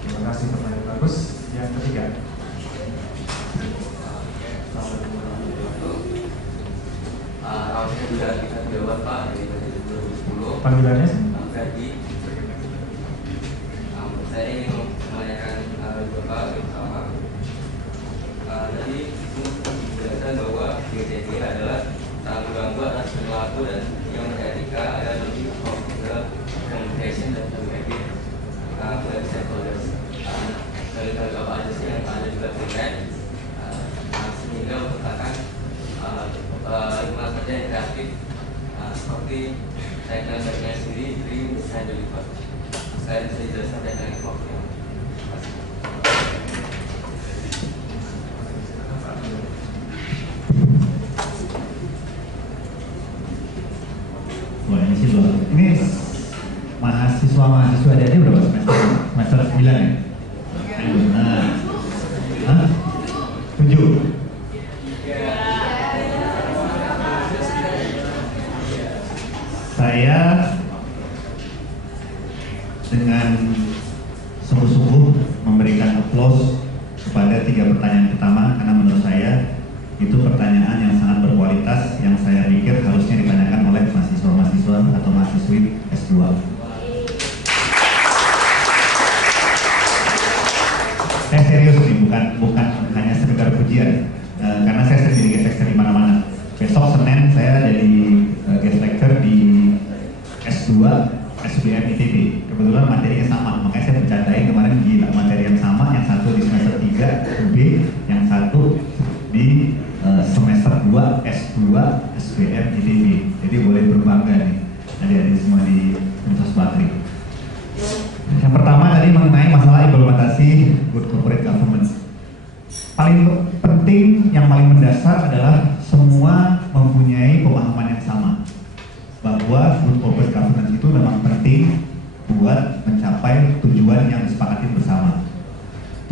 Terima kasih, pertanyaan bagus. Yang ketiga. Harusnya sudah kita jawab Pak dari 2010. Panggilannya? Gaji. Saya ingin menanyakan Bapak bersama. Tadi itu dijelaskan bahwa GTD adalah tanggung jawab atas perilaku dan yang etika ada lebih of the communication dan behavior dari stakeholders. Dari Bapak aja sih yang ada juga terkait sehingga merupakan lingkungan kerja yang kreatif seperti teknologinya sendiri dream design deliver. Saya bisa dijelaskan teknologi waktu. Wah, ini sih loh. Ini mahasiswa aja berapa semester? Semester 9 ya? Nah, hah? 7. Saya dengan sungguh-sungguh memberikan applause kepada 3 pertanyaan pertama, karena menurut saya itu pertanyaan yang sangat berkualitas yang saya pikir harusnya ditanyakan oleh mahasiswa-mahasiswa atau mahasiswi S2. Saya serius nih, bukan hanya sekedar pujian, karena saya sendiri guest lecture di mana-mana. Besok Senin saya jadi guest lecture di S2 SBM ITB. Kebetulan materinya sama, makanya saya bercandain kemarin, gila materi yang sama, yang satu di semester 3 UB, yang satu di semester 2 S2 SBM ITB. Jadi boleh berbangga nih adik-adik semua di Universitas Bakri. Yang pertama tadi mengenai masalah implementasi good corporate governance. Paling penting, yang paling mendasar adalah semua mempunyai pemahaman yang sama bahwa good corporate governance itu memang penting buat mencapai tujuan yang disepakati bersama.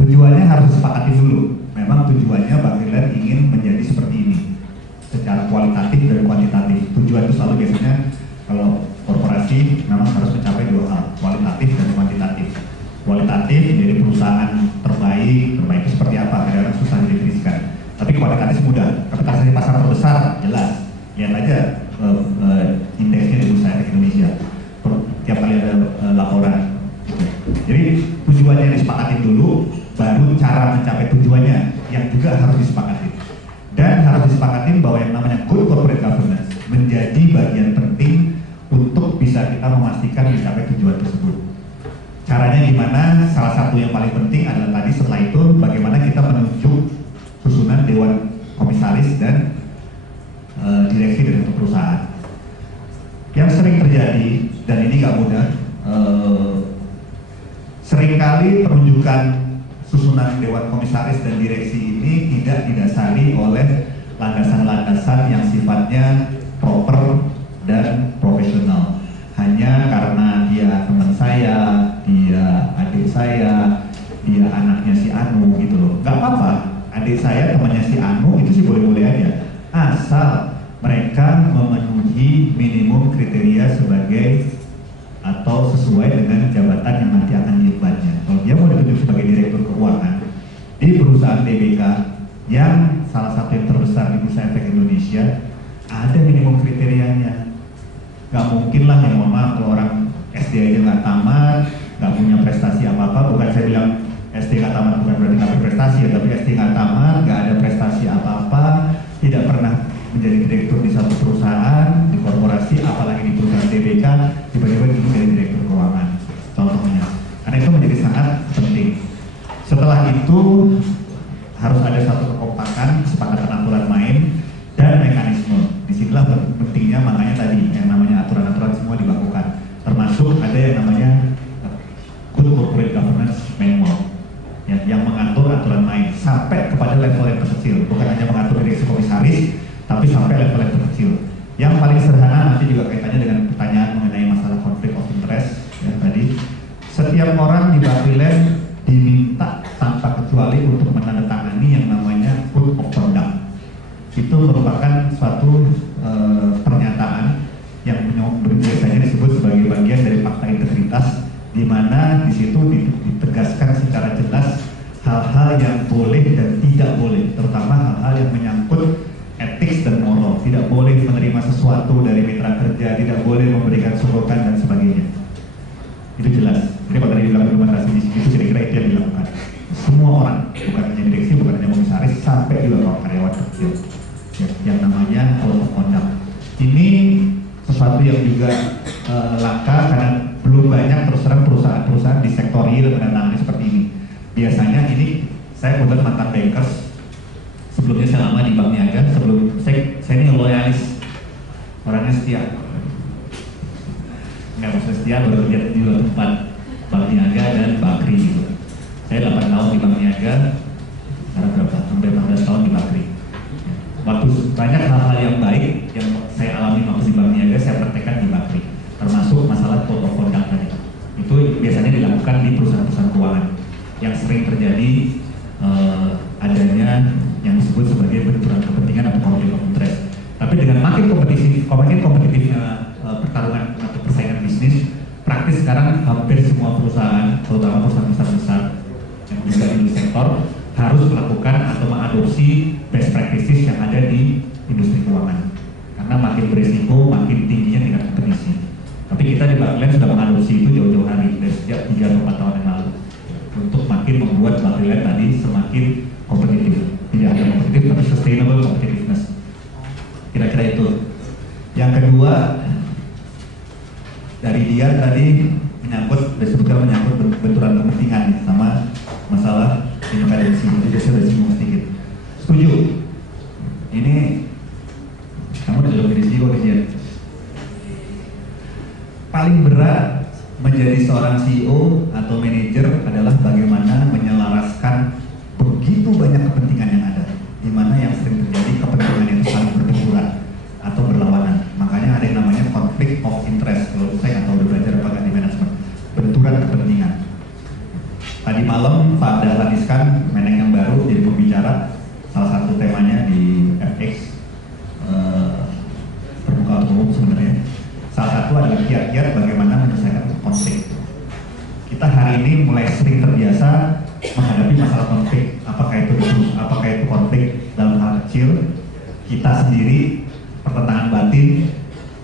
Tujuannya harus disepakati dulu. Memang tujuannya Bang Rilen ingin menjadi seperti ini secara kualitatif dan kuantitatif. Tujuan itu selalu biasanya kalau korporasi memang harus mencapai 2 hal, kualitatif dan kuantitatif. Kualitatif jadi perusahaan terbaik itu seperti apa? Kadang-kadang susah didefinisikan. Tapi kualitatif mudah. Kapitalisasi pasar terbesar jelas. Lihat aja indeksnya di Bursa Efek Indonesia. Tiap kali ada laporan. Gitu. Jadi tujuannya disepakati dulu, baru cara mencapai tujuannya yang juga harus disepakati. Dan harus disepakatin bahwa yang namanya good corporate governance menjadi bagian penting untuk bisa kita memastikan mencapai tujuan tersebut. Caranya gimana? Salah satu yang paling penting adalah tadi, setelah itu bagaimana kita menunjuk susunan Dewan Komisaris dan direksi dari untuk perusahaan. Yang sering terjadi, dan ini gak mudah, seringkali penunjukan susunan Dewan Komisaris dan direksi ini tidak didasari oleh landasan-landasan yang sifatnya proper dan profesional. Hanya karena dia teman saya, dia adik saya, dia anaknya si Anu gitu loh. Gak apa-apa, adik saya temannya si Anu itu sih boleh-boleh aja, asal mereka memenuhi minimum kriteria sebagai atau sesuai dengan jabatan yang nanti akan diembannya. Kalau dia mau ditunjuk sebagai direktur keuangan di perusahaan DBK yang salah satu yang terbesar di Bursa Efek Indonesia, ada minimum kriterianya. Gak mungkin lah, yang mohon maaf, kalau orang SD aja nggak tamat, nggak punya prestasi apa-apa. Bukan saya bilang SD nggak tamat bukan berarti nggak berprestasi ya, tapi SD nggak tamat, nggak ada prestasi apa-apa, tidak pernah menjadi direktur di satu perusahaan, di korporasi, apalagi di perusahaan DBK, tiba-tiba dulu jadi direktur keuangan, contohnya. Karena itu menjadi sangat penting. Setelah itu harus ada satu kekompakan, kesepakatan aturan main dan mekanisme. Disinilah pentingnya, makanya tadi yang namanya aturan-aturan semua dilakukan, termasuk ada yang namanya Good Corporate Governance Manual yang mengatur aturan main sampai kepada level yang terkecil, bukan hanya mengatur direksi komisaris, tapi sampai level yang terkecil. Yang paling sederhana nanti juga kaitannya dengan pertanyaan mengenai masalah konflik of interest. Setiap orang di Bapriland diminta tanpa kecuali untuk menandatangani yang namanya Code of Conduct. Itu merupakan suatu pernyataan yang biasanya disebut sebagai bagian dari fakta integritas, di mana di situ ditegaskan secara jelas hal-hal yang boleh dan tidak boleh, terutama hal-hal yang menyangkut etik dan moral. Tidak boleh menerima sesuatu dari mitra kerja, tidak boleh memberikan sorotan dan sebagainya. Itu jelas. Jadi kalau tadi bilang dokumentasi di situ, kira-kira itu yang dilakukan. Semua orang, bukan hanya direksi, bukan hanya komisaris, sampai juga kalau karyawan kecil, yang namanya code of conduct. Ini sesuatu yang juga langka karena belum banyak terus terang perusahaan-perusahaan di sektor real menandatangani seperti ini. Biasanya ini, saya kebetulan mantan bankers, sebelumnya saya lama di Bank Niaga, sebelum saya ini loyalis, orangnya setia. Nggak maksudnya setia, baru kerja di dua tempat, Bank Niaga dan Bakri gitu. Saya 8 tahun di Bank Niaga, sekarang berapa? Hampir 16 tahun di Bakri. Waktu banyak hal-hal yang baik yang saya alami waktu di Bank Niaga, saya praktekkan di Bakri, termasuk masalah code of conduct tadi. Itu biasanya dilakukan di perusahaan-perusahaan keuangan yang sering terjadi adanya yang disebut sebagai benturan kepentingan atau konflik of interest. Tapi dengan makin kompetitifnya pertarungan atau persaingan bisnis, praktis sekarang hampir semua perusahaan, terutama perusahaan besar yang juga di sektor, harus melakukan atau mengadopsi best practices yang ada di industri keuangan. Karena makin berisiko, makin tingginya tingkat kompetisi. Tapi kita di Bapriland sudah mengadopsi itu jauh-jauh hari, dari sejak 3 atau 4 tahun yang lalu, untuk makin membuat Bapriland tadi semakin kompetitif. Tidak hanya kompetitif, tapi sustainable competitiveness. Kira-kira itu. Yang kedua, dari dia tadi disebutkan menyangkut benturan kepentingan sama masalah independensi. Jadi saya sudah singgung sedikit. Setuju. Ini kamu udah lebih risiko dia. Paling berat menjadi seorang CEO atau manajer adalah bagaimana menyelaraskan begitu banyak kepentingan yang ada, di mana yang sering terjadi kepentingan yang saling berbenturan atau berlawanan. Makanya ada yang namanya conflict of interest. Kalau saya atau udah belajar apa nggak di manajemen, benturan kepentingan. Tadi malam Pak Dahlan Iskan, Meneng yang baru, jadi pembicara. Salah satu temanya di FX terbuka untuk umum sebenarnya. Salah satu adalah kiat-kiat bagaimana menyelesaikan konflik. Kita hari ini mulai sering terbiasa menghadapi masalah konflik, apakah itu konflik dalam hal kecil, kita sendiri, pertentangan batin,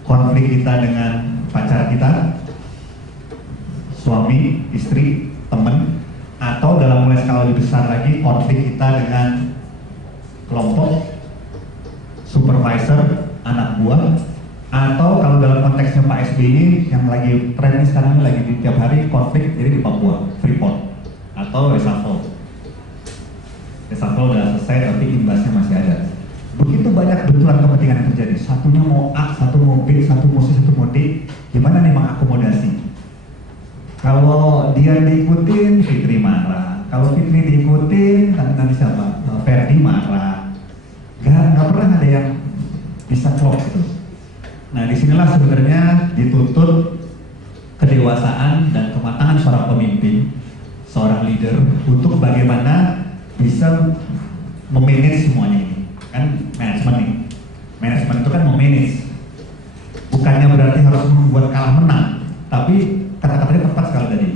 konflik kita dengan pacar kita, suami, istri, teman, atau dalam mulai skala lebih besar lagi, konflik kita dengan kelompok, supervisor, anak buah, atau kalau dalam konteksnya Pak SBY yang lagi tren sekarang lagi di tiap hari konflik jadi di Papua, Freeport atau reshuffle udah selesai tapi imbasnya masih ada. Begitu banyak benturan kepentingan yang terjadi, satunya mau A, satu mau B, satu mau C, satu mau D. Gimana nih mengakomodasi? Kalau dia diikutin, Fitri marah. Kalau Fitri diikutin, nanti siapa? Ferdi marah. Gak pernah ada yang bisa klop gitu. Nah, disinilah sebenarnya dituntut kedewasaan dan kematangan seorang pemimpin, seorang leader, untuk bagaimana bisa memanage semuanya ini. Kan manajemen nih. Manajemen itu kan memanage. Bukannya berarti harus membuat kalah menang, tapi kata-katanya tepat sekali tadi.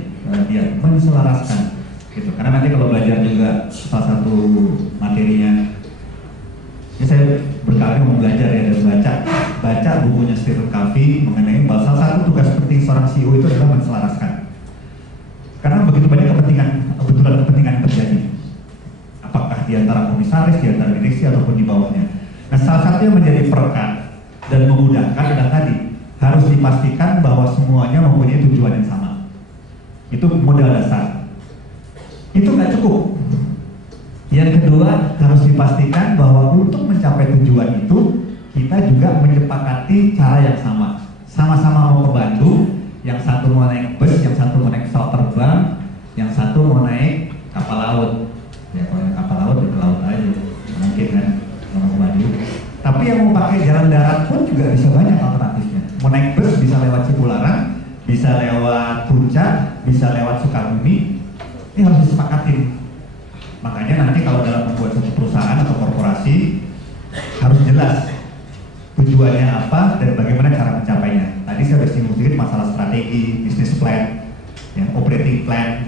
Dia menselaraskan gitu. Karena nanti kalau belajar juga salah satu materinya, ini saya berkali mau belajar ya dan baca bukunya Stephen Covey mengenai bahwa salah satu tugas penting seorang CEO itu adalah menselaraskan. Karena begitu banyak benturan kepentingan yang terjadi. Apakah di antara komisaris, di antara direksi ataupun di bawahnya. Nah, salah satu yang menjadi perekat dan memudahkan adalah tadi harus dipastikan bahwa semuanya mempunyai tujuan yang sama. Itu modal dasar. Itu nggak cukup. Yang kedua, harus dipastikan bahwa untuk mencapai tujuan itu kita juga menyepakati cara yang sama. Sama-sama mau ke Bandung, yang satu mau naik bus, yang satu mau naik pesawat terbang, yang satu mau naik kapal laut. Ya kalau yang kapal laut ke laut aja, mungkin kan mau ke Bandung. Tapi yang mau pakai jalan darat pun juga bisa banyak alternatifnya. Mau naik bus bisa lewat Cipularang, bisa lewat Puncak, bisa lewat lewat Sukabumi, ini harus disepakatin. Makanya nanti kalau dalam membuat satu perusahaan atau korporasi harus jelas tujuannya apa dan bagaimana cara mencapainya. Tadi saya sudah singgung sedikit masalah strategi, bisnis plan, ya, operating plan,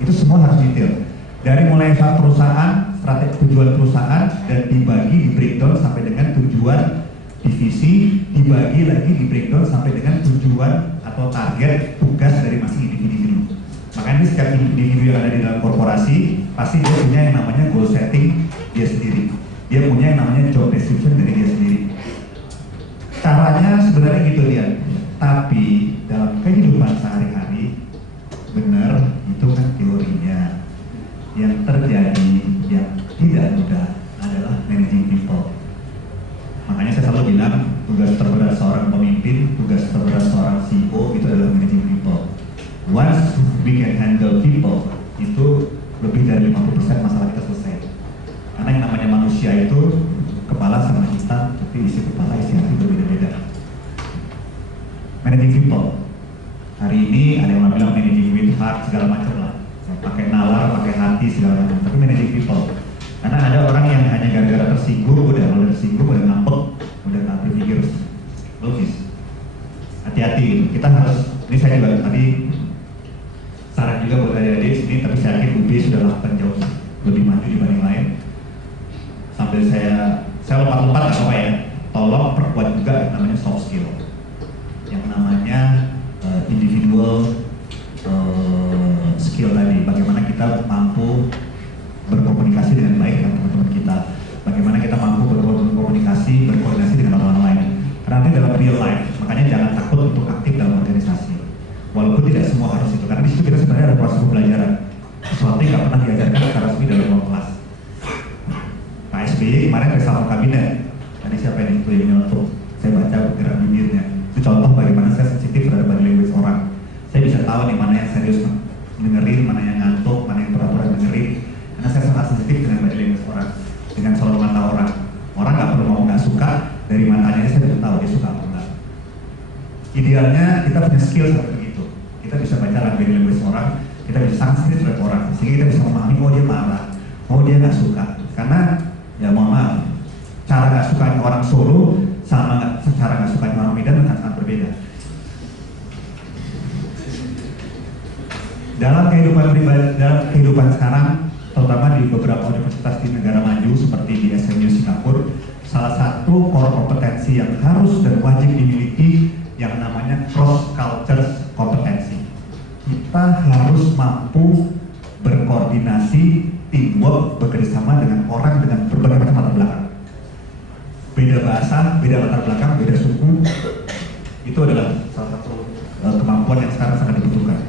itu semua harus detail. Dari mulai saat perusahaan, strategi tujuan perusahaan, dan dibagi di breakdown sampai dengan tujuan divisi, dibagi lagi di breakdown sampai dengan tujuan atau target tugas dari masing individu. Makanya setiap individu yang ada di dalam korporasi pasti dia punya yang namanya goal setting dia sendiri. Dia punya yang namanya job description dari dia sendiri. Caranya sebenarnya gitu dia. Tapi dalam kehidupan sehari-hari benar itu kan teorinya. Yang terjadi yang tidak mudah adalah managing people. Makanya saya selalu bilang tugas terberat seorang pemimpin, tugas terberat seorang CEO itu adalah managing people. Once we can handle people, itu lebih dari 50% masalah kita selesai. Karena yang namanya manusia itu kepala sama kita, tapi isi kepala, isi hati berbeda-beda. Managing people. Hari ini ada yang bilang managing with heart segala macam lah. Pakai nalar, pakai hati segala macam. Tapi managing people. Karena ada orang yang hanya gara-gara tersinggung, udah ngambek, udah tak berpikir logis. Hati-hati, kita harus. Ini saya juga tadi saran juga buat adik-adik sini, tapi saya yakin UB sudah lakukan jauh lebih maju dibanding lain. Sambil saya lompat-lompat nggak apa-apa ya. Tolong perkuat juga yang namanya soft skill, yang namanya individual skill tadi. Bagaimana kita mampu berkomunikasi dengan baik dengan teman-teman kita, bagaimana kita mampu berkomunikasi, berkoordinasi dengan orang lain. Karena nanti dalam real life, makanya jangan takut untuk aktif dalam organisasi. Walaupun tidak semua harus itu, karena di situ kita sebenarnya ada proses pembelajaran, sesuatu yang nggak pernah diajarkan secara resmi dalam ruang kelas. Pak SBY kemarin reshuffle kabinet, tadi siapa yang itu yang nyeletuk? Saya baca gerak bibirnya. Itu contoh bagaimana saya sensitif terhadap body language orang. Saya bisa tahu nih mana yang serius dengerin, mana yang ngantuk, mana yang pura-pura dengerin. Karena saya sangat sensitif dengan body language orang, dengan sorot mata orang. Orang nggak perlu mau nggak suka, dari matanya saya sudah tahu dia suka apa enggak. Idealnya kita punya skill seperti itu. Kita bisa baca body language orang, kita bisa sangat sensitif terhadap orang, sehingga kita bisa memahami oh dia marah, oh dia nggak suka. Karena ya mohon maaf, cara nggak sukanya orang Solo sama cara nggak sukanya orang Medan akan sangat berbeda. Dalam kehidupan sekarang, terutama di beberapa universitas di negara maju seperti di SMU Singapura, salah satu core kompetensi yang harus dan wajib dimiliki yang namanya cross culture kompetensi. Kita harus mampu berkoordinasi, teamwork, bekerjasama dengan orang dengan berbagai macam latar belakang. Beda bahasa, beda latar belakang, beda suku, itu adalah salah satu kemampuan yang sekarang sangat dibutuhkan.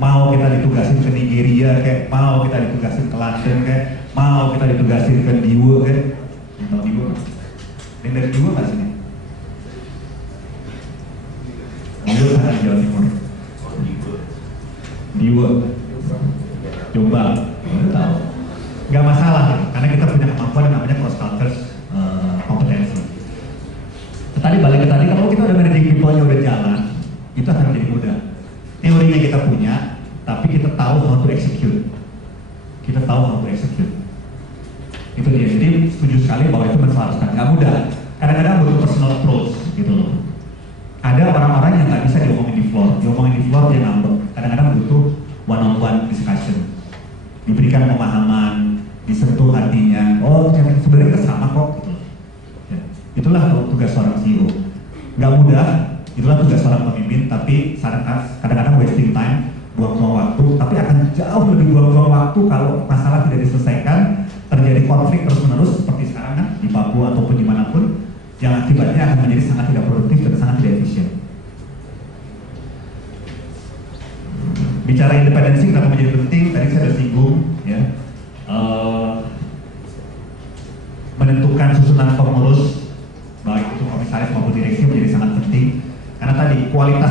Mau kita ditugasin ke Nigeria kayak, mau kita ditugasin ke London kayak, mau kita ditugasin ke Diwo kayak, tahu Diwo? Yang dari Diwo nggak sini? Diwo sana di Jawa Timur. Diwo, Jombang, tahu? Nggak masalah, karena kita punya kemampuan yang namanya cross culture kompetensi. Tadi balik ke tadi, kalau kita udah managing people-nya udah jalan, itu akan menjadi mudah. Teorinya kita punya, tapi kita tahu how to execute. Kita tahu how to execute. Itu dia. Jadi setuju sekali bahwa itu menselaraskan. Nggak mudah. Kadang-kadang butuh personal approach gitu loh. Ada orang-orang yang nggak bisa diomongin di floor dia ngambek. Kadang-kadang butuh one-on-one discussion. Diberikan pemahaman, disentuh hatinya. Oh, sebenarnya kita sama kok. Gitu. Ya. Itulah tugas seorang CEO. Nggak mudah. Itulah tugas seorang pemimpin, tapi kadang-kadang wasting time, buang-buang waktu, tapi akan jauh lebih buang-buang waktu kalau masalah tidak diselesaikan, terjadi konflik terus-menerus seperti sekarang kan, di Papua ataupun dimanapun, yang akibatnya akan menjadi sangat tidak produktif dan sangat tidak efisien. Bicara independensi kenapa menjadi penting, tadi saya sudah singgung, ya. Menentukan susunan pengurus, baik itu komisaris maupun direksi menjadi sangat penting. Karena tadi kualitas